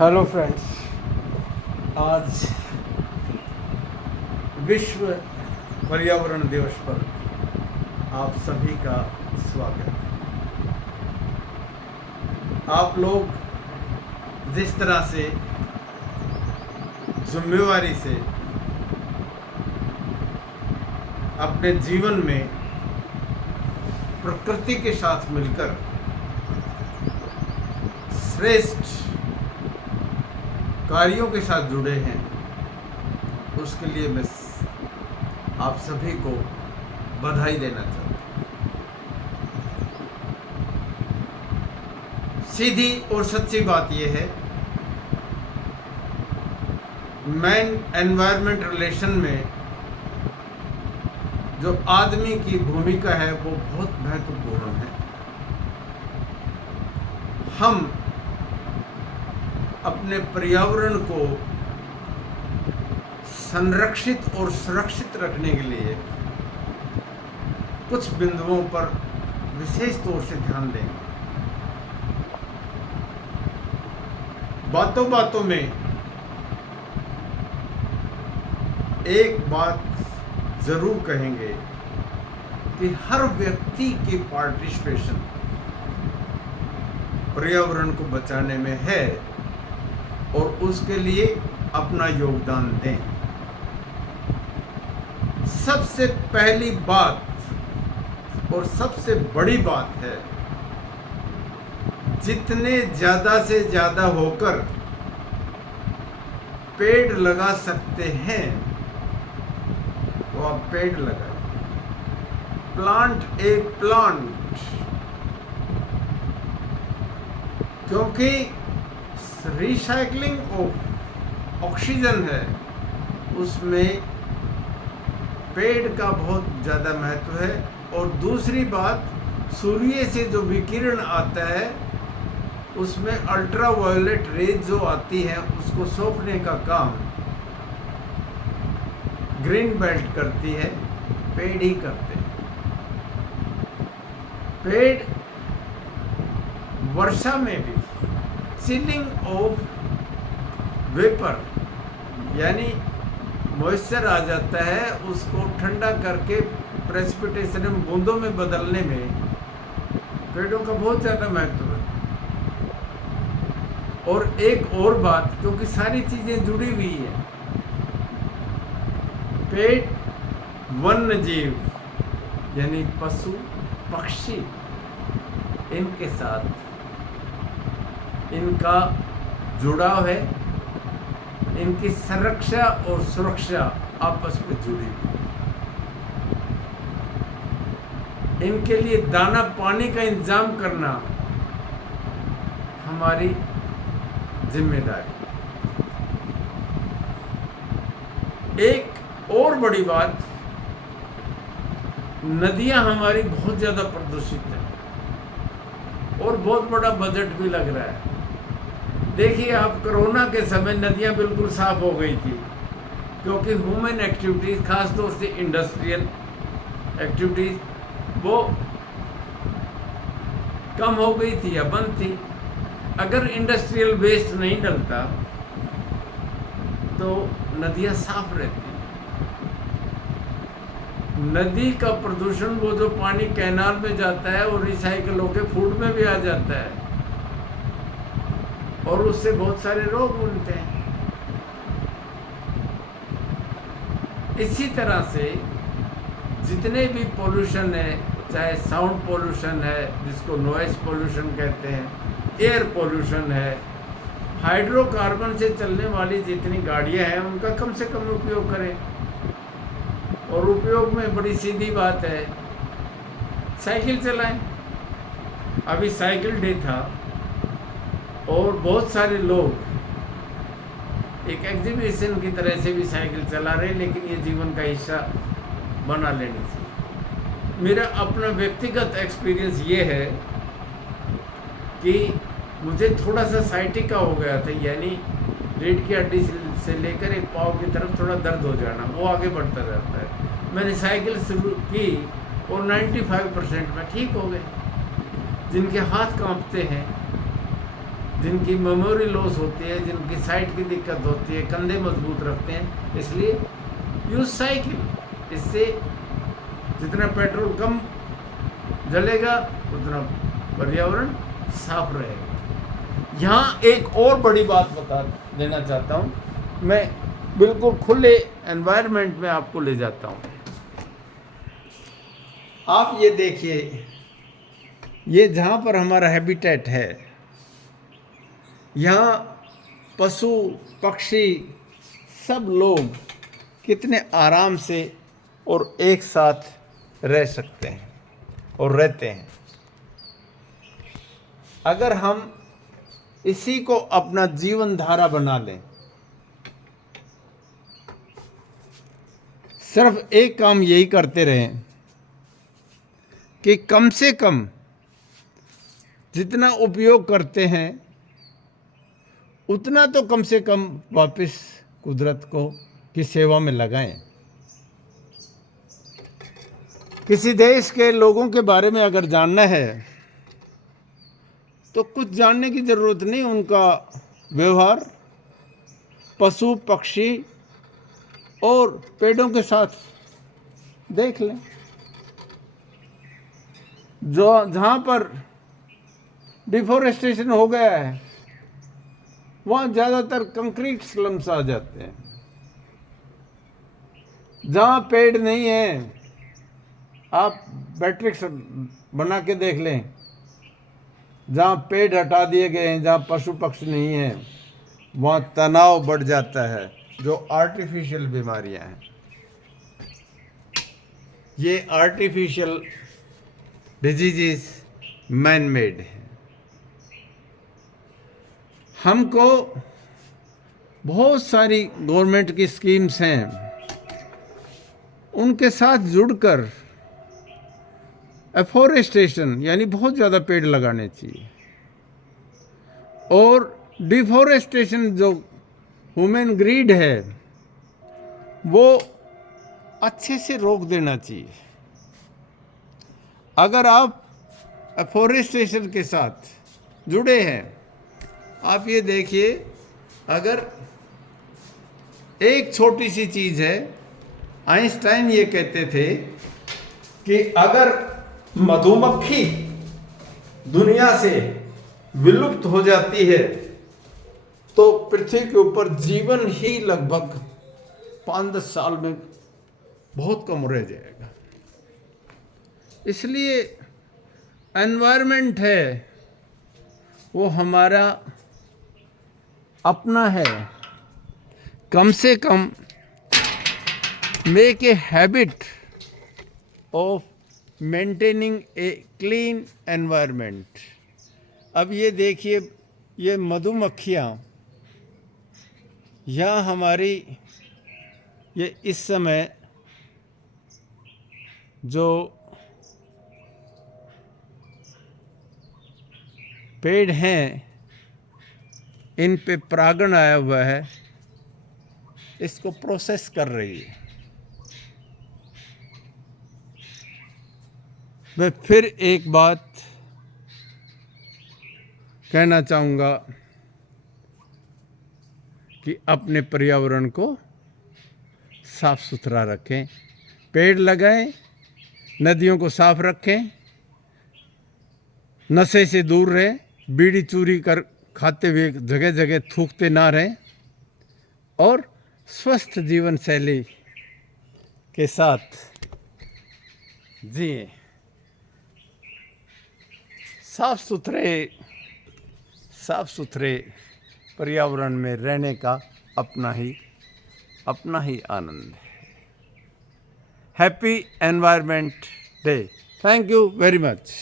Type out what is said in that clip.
Hello friends, आज विश्व पर्यावरण दिवस पर आप सभी का स्वागत है। आप लोग जिस तरह से जिम्मेवारी से अपने जीवन में प्रकृति के साथ मिलकर श्रेष्ठ कार्यों के साथ जुड़े हैं, उसके लिए मैं आप सभी को बधाई देना चाहता हूँ। सीधी और सच्ची बात यह है, मैन एनवायरनमेंट रिलेशन में जो आदमी की भूमिका है वो बहुत महत्वपूर्ण है। हम अपने पर्यावरण को संरक्षित और सुरक्षित रखने के लिए कुछ बिंदुओं पर विशेष तौर से ध्यान देंगे। बातों बातों में एक बात जरूर कहेंगे कि हर व्यक्ति की पार्टिसिपेशन पर्यावरण को बचाने में है और उसके लिए अपना योगदान दें। सबसे पहली बात और सबसे बड़ी बात है, जितने ज़्यादा से ज़्यादा होकर पेड़ लगा सकते हैं तो आप पेड़ लगाएं। प्लांट ए प्लांट, क्योंकि रिसाइकलिंग ऑफ ऑक्सीजन है, उसमें पेड़ का बहुत ज़्यादा महत्व है। और दूसरी बात, सूर्य से जो विकिरण आता है उसमें अल्ट्रा वायलेट रेज जो आती है उसको सोखने का काम ग्रीन बेल्ट करती है, पेड़ ही करते हैं। पेड़ वर्षा में भी सीलिंग ऑफ वेपर यानी मॉइस्चर आ जाता है, उसको ठंडा करके प्रेसिपिटेशन में बूंदों में बदलने में पेड़ों का बहुत ज़्यादा महत्व है। और एक और बात, क्योंकि सारी चीज़ें जुड़ी हुई है, पेड़ वन्य जीव यानी पशु पक्षी, इनके साथ इनका जुड़ाव है, इनकी संरक्षा और सुरक्षा आपस में जुड़ी हुई है। इनके लिए दाना पानी का इंतजाम करना हमारी जिम्मेदारी। एक और बड़ी बात, नदियां हमारी बहुत ज़्यादा प्रदूषित है और बहुत बड़ा बजट भी लग रहा है। देखिए आप, कोरोना के समय नदियां बिल्कुल साफ हो गई थी, क्योंकि ह्यूमन एक्टिविटीज़, खास तौर से इंडस्ट्रियल एक्टिविटीज़, वो कम हो गई थी या बंद थी। अगर इंडस्ट्रियल वेस्ट नहीं डलता तो नदियां साफ रहती। नदी का प्रदूषण, वो जो पानी कैनाल में जाता है और रिसाइकल होकर फूड में भी आ जाता है और उससे बहुत सारे रोग बनते हैं। इसी तरह से जितने भी पोल्यूशन है, चाहे साउंड पोल्यूशन है जिसको नॉइस पोल्यूशन कहते हैं, एयर पोल्यूशन है, हाइड्रोकार्बन से चलने वाली जितनी गाड़ियां हैं उनका कम से कम उपयोग करें। और उपयोग में बड़ी सीधी बात है, साइकिल चलाएं। अभी साइकिल डे था और बहुत सारे लोग एक एग्जीबिशन की तरह से भी साइकिल चला रहे, लेकिन ये जीवन का हिस्सा बना लेनी चाहिए। मेरा अपना व्यक्तिगत एक्सपीरियंस ये है कि मुझे थोड़ा सा साइटिका हो गया था, यानी रीढ़ की हड्डी से लेकर एक पाँव की तरफ थोड़ा दर्द हो जाना, वो आगे बढ़ता रहता है। मैंने साइकिल शुरू की और 95% में ठीक हो गए। जिनके हाथ कांपते हैं जिनकी मेमोरी लॉस होती है, जिनकी साइट की दिक्कत होती है, कंधे मजबूत रखते हैं, इसलिए यूज साइकिल। इससे जितना पेट्रोल कम जलेगा उतना पर्यावरण साफ रहेगा। यहाँ एक और बड़ी बात बता देना चाहता हूँ, मैं बिल्कुल खुले एनवायरनमेंट में आपको ले जाता हूँ। आप ये देखिए, ये जहाँ पर हमारा हैबिटेट है, यहाँ पशु पक्षी सब लोग कितने आराम से और एक साथ रह सकते हैं और रहते हैं। अगर हम इसी को अपना जीवन धारा बना लें, सिर्फ एक काम यही करते रहें कि कम से कम जितना उपयोग करते हैं उतना तो कम से कम वापस कुदरत को की सेवा में लगाएं। किसी देश के लोगों के बारे में अगर जानना है तो कुछ जानने की ज़रूरत नहीं, उनका व्यवहार पशु पक्षी और पेड़ों के साथ देख लें। जो जहाँ पर डिफोरेस्टेशन हो गया है वहाँ ज़्यादातर कंक्रीट स्लम्स आ जाते हैं। जहाँ पेड़ नहीं है, आप मैट्रिक्स बना के देख लें, जहाँ पेड़ हटा दिए गए हैं, जहाँ पशु पक्षी नहीं है, वहाँ तनाव बढ़ जाता है, जो आर्टिफिशियल बीमारियां हैं। ये आर्टिफिशियल डिजीज़ मैन मेड है। हमको बहुत सारी गवर्नमेंट की स्कीम्स हैं, उनके साथ जुड़कर एफोरेस्टेशन यानी बहुत ज़्यादा पेड़ लगाने चाहिए, और डिफोरेस्टेशन जो ह्यूमन ग्रीड है वो अच्छे से रोक देना चाहिए। अगर आप एफोरेस्टेशन के साथ जुड़े हैं, आप ये देखिए, अगर एक छोटी सी चीज़ है, आइंस्टाइन ये कहते थे कि अगर मधुमक्खी दुनिया से विलुप्त हो जाती है तो पृथ्वी के ऊपर जीवन ही लगभग 5-10 साल में बहुत कम रह जाएगा। इसलिए एनवायरनमेंट है वो हमारा अपना है। कम से कम make a habit of maintaining a clean environment. अब ये देखिए, ये मधुमक्खियाँ यहाँ हमारी ये इस समय जो पेड़ हैं इन पे परागण आया हुआ है, इसको प्रोसेस कर रही है। मैं फिर एक बात कहना चाहूँगा कि अपने पर्यावरण को साफ सुथरा रखें, पेड़ लगाएं, नदियों को साफ रखें, नशे से दूर रहें, बीड़ी चूरी कर खाते हुए जगह जगह थूकते ना रहें, और स्वस्थ जीवन शैली के साथ जिए। साफ सुथरे पर्यावरण में रहने का अपना ही आनंद है। Happy environment day. Thank you very much.